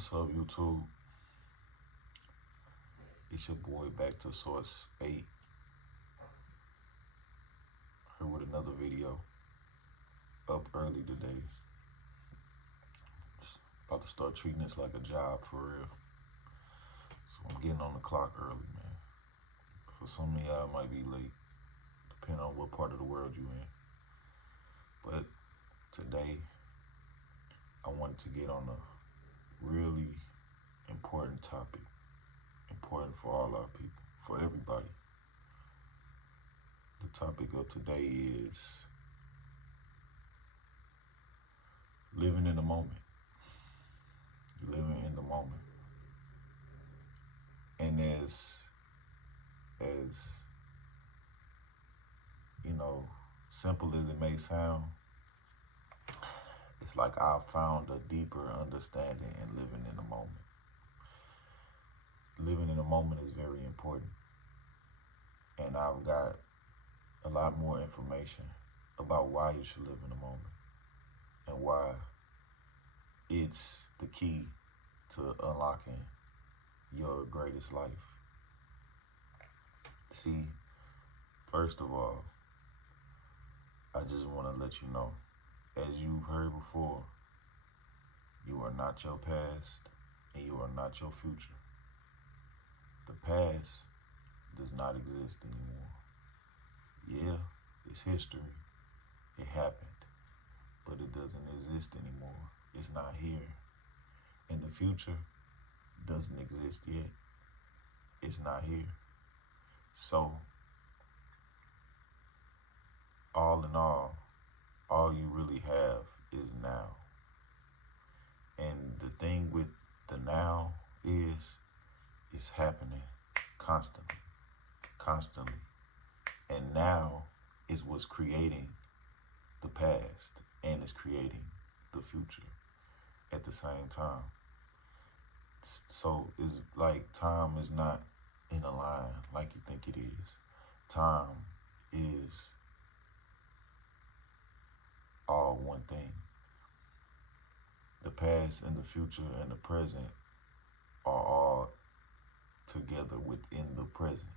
What's up, YouTube? It's your boy Back to Source 8 here with another video. Up early today. Just about to start treating this like a job for real. So I'm getting on the clock early, man. For some of y'all, it might be late, depending on what part of the world you're in. But today, I wanted to get on a really important topic. Important for all our people, for everybody. The topic of today is living in the moment. Living in the moment. And as you know, simple as it may sound, it's like I found a deeper understanding in living in the moment. Living in the moment is very important. And I've got a lot more information about why you should live in the moment and why it's the key to unlocking your greatest life. See, first of all, I just want to let you know, as you've heard before, you are not your past and you are not your future. The past does not exist anymore. Yeah, it's history. It happened, but it doesn't exist anymore. It's not here. And the future doesn't exist yet. It's not here. So, all in all you really have is now. And the thing with the now is it's happening constantly. And now is what's creating the past and is creating the future at the same time. So it's like time is not in a line like you think it is. Time is all one thing. The past and the future and the present are all together within the present.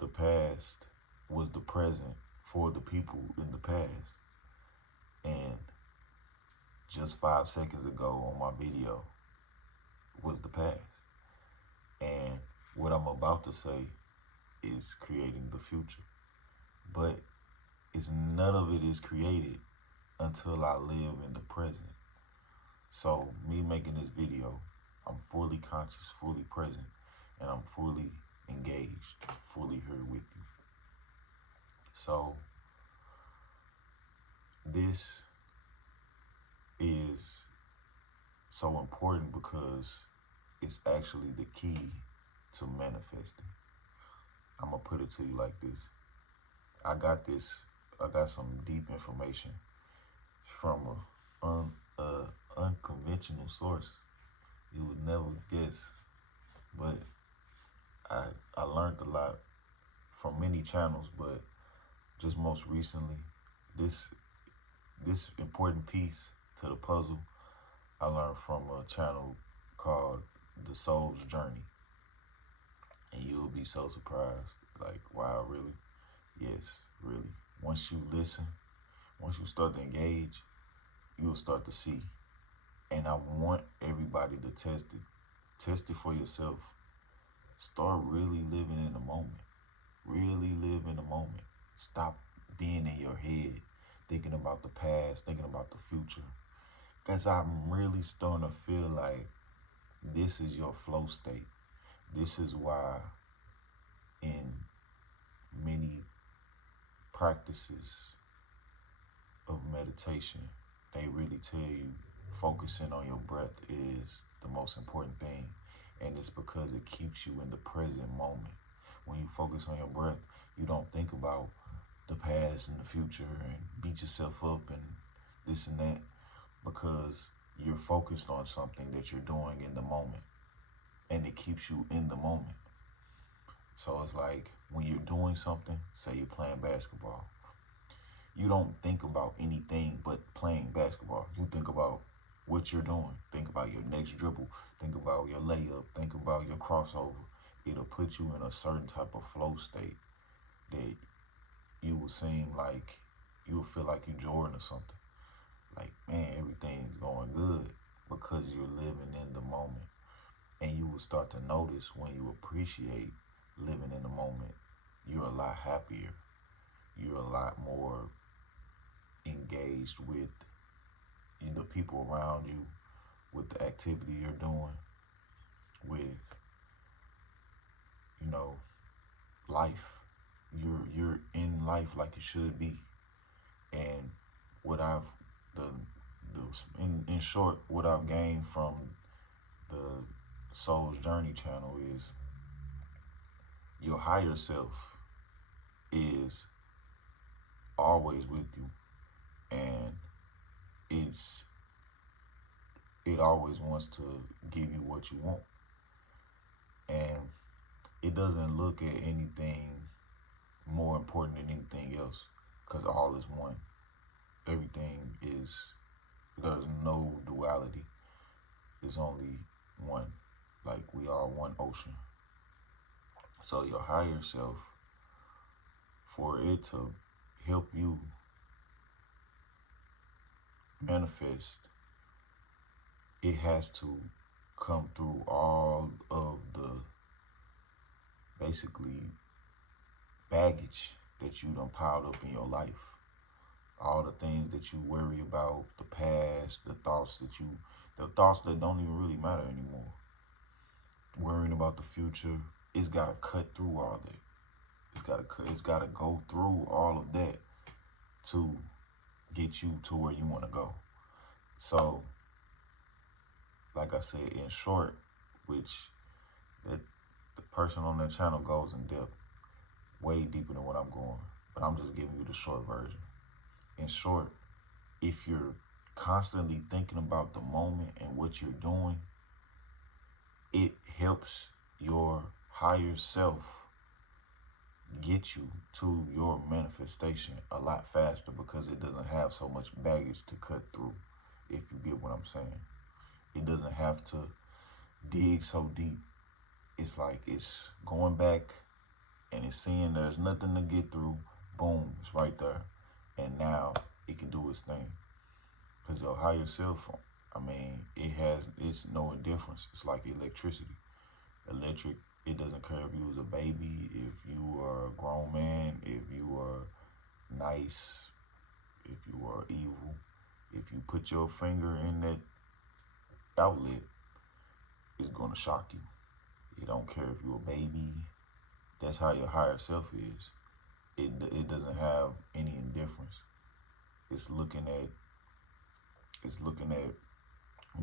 The past was the present for the people in the past. And just 5 seconds ago on my video was the past. And what I'm about to say is creating the future. But none of it is created until I live in the present. So me making this video, I'm fully conscious, fully present, and I'm fully engaged, fully here with you. So this is so important because it's actually the key to manifesting. I'm gonna put it to you like this. I got some deep information from an unconventional source. You would never guess, but I learned a lot from many channels, but just most recently, this important piece to the puzzle I learned from a channel called The Soul's Journey. And you'll be so surprised, like, wow, really? Yes, really. Once you listen, once you start to engage, you'll start to see. And I want everybody to test it. Test it for yourself. Start really living in the moment. Really live in the moment. Stop being in your head, thinking about the past, thinking about the future. Because I'm really starting to feel like this is your flow state. This is why in many practices of meditation, they really tell you focusing on your breath is the most important thing. And it's because it keeps you in the present moment. When you focus on your breath, you don't think about the past and the future and beat yourself up and this and that, because you're focused on something that you're doing in the moment, and it keeps you in the moment. So it's like when you're doing something, say you're playing basketball, you don't think about anything but playing basketball. You think about what you're doing. Think about about your next dribble, think about your layup, think about your crossover. It'll put you in a certain type of flow state that you will seem like you will feel like you're Jordan or something. Like, man, everything's going good because you're living in the moment. And you will start to notice when you appreciate living in the moment, you're a lot happier. You're a lot more engaged with the people around you, with the activity you're doing, with, life. You're in life like you should be. And what I've in short, what I've gained from the Soul's Journey channel is your higher self is always with you, and it always wants to give you what you want, and it doesn't look at anything more important than anything else, because all is one. There's no duality. There's only one. Like, we are one ocean. So your higher self, for it to help you manifest, it has to come through all of the basically baggage that you done piled up in your life. All the things that you worry about, the past, the thoughts that don't even really matter anymore. Worrying about the future, it's gotta cut through all that. It's gotta go through all of that to get you to where you want to go. So, like I said, in short, which the person on that channel goes in depth, way deeper than what I'm going, but I'm just giving you the short version. In short, if you're constantly thinking about the moment and what you're doing, it helps your higher self get you to your manifestation a lot faster, because it doesn't have so much baggage to cut through, if you get what I'm saying. It doesn't have to dig so deep. It's like it's going back and it's seeing there's nothing to get through. Boom, it's right there. And now it can do its thing. Because your higher self, it's no indifference. It's like electricity. Electric, it doesn't care if you was a baby, if you are a grown man, if you are nice, if you are evil. If you put your finger in that outlet, it's going to shock you. It don't care if you're a baby. That's how your higher self is. It doesn't have any indifference. It's looking at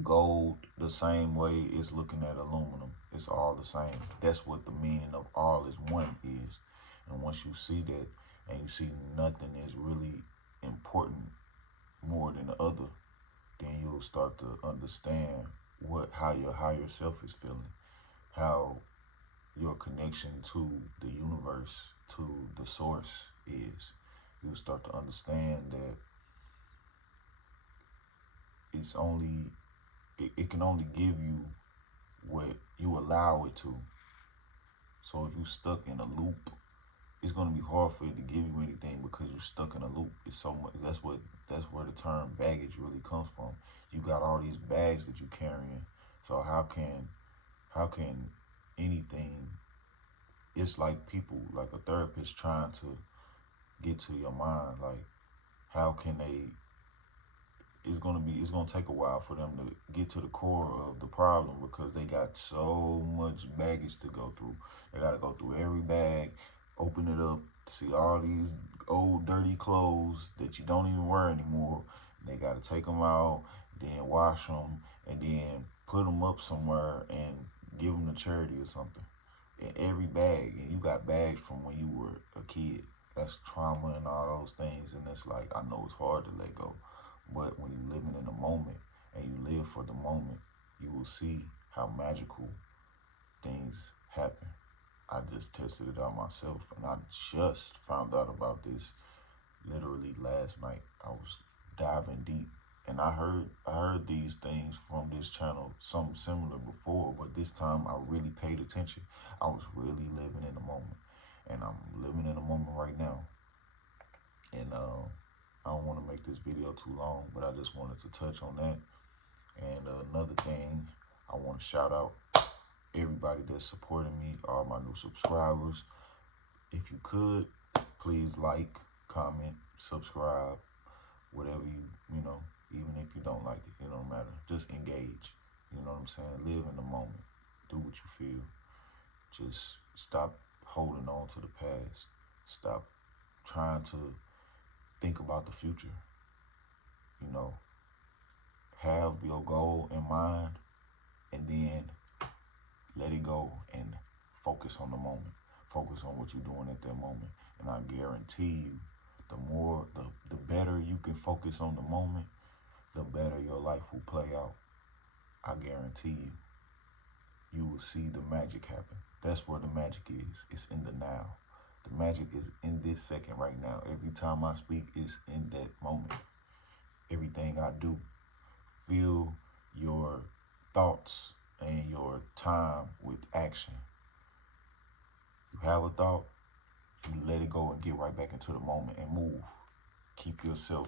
gold the same way it's looking at aluminum. It's all the same. That's what the meaning of all is one is. And once you see that, and you see nothing is really important more than the other, then you'll start to understand how your higher self is feeling, how your connection to the universe, to the source is. You'll start to understand that it can only give you what you allow it to. So if you're stuck in a loop, it's going to be hard for it to give you anything, because you're stuck in a loop. It's so much. That's where the term baggage really comes from. You got all these bags that you're carrying. So how can anything? It's like people, like a therapist trying to get to your mind. Like, how can they? It's gonna take a while for them to get to the core of the problem, because they got so much baggage to go through. They gotta go through every bag, open it up, see all these old dirty clothes that you don't even wear anymore. They gotta take them out, then wash them, and then put them up somewhere and give them to charity or something. In every bag, and you got bags from when you were a kid. That's trauma and all those things, and it's like, I know it's hard to let go. But when you're living in the moment and you live for the moment, you will see how magical things happen. I just tested it out myself, and I just found out about this literally last night. I was diving deep, and And I heard these things from this channel, something similar before, but this time I really paid attention. I was really living in the moment, and I'm living in the moment right now. And I don't want to make this video too long, but I just wanted to touch on that. And another thing, I want to shout out everybody that's supporting me, all my new subscribers. If you could, please like, comment, subscribe, whatever you know, even if you don't like it, it don't matter. Just engage. You know what I'm saying? Live in the moment. Do what you feel. Just stop holding on to the past. Stop trying to think about the future. You know, have your goal in mind and then let it go and focus on the moment. Focus on what you're doing at that moment. And I guarantee you, the better you can focus on the moment, the better your life will play out. I guarantee you, you will see the magic happen. That's where the magic is. It's in the now. The magic is in this second right now. Every time I speak, it's in that moment. Everything I do, fill your thoughts and your time with action. You have a thought, you let it go and get right back into the moment and move. Keep yourself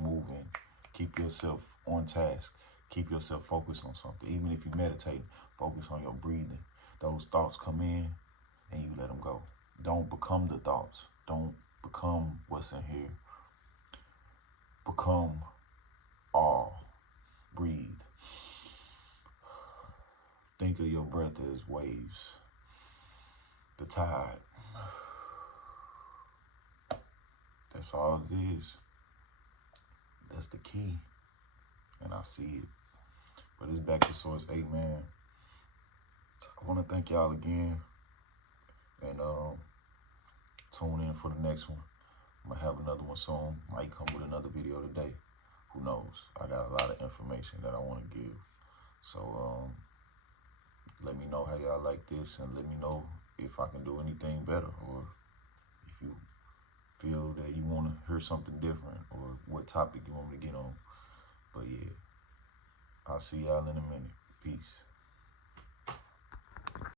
moving. Keep yourself on task. Keep yourself focused on something. Even if you meditate, focus on your breathing. Those thoughts come in and you let them go. Don't become the thoughts. Don't become what's in here. Become all. Breathe. Think of your breath as waves. The tide. That's all it is. That's the key. And I see it. But it's back to Source 8, man. I want to thank y'all again. And tune in for the next one. I'm going to have another one soon. Might come with another video today. Who knows? I got a lot of information that I want to give. So let me know how y'all like this, and let me know if I can do anything better, or if you feel that you want to hear something different, or what topic you want me to get on. But yeah, I'll see y'all in a minute. Peace.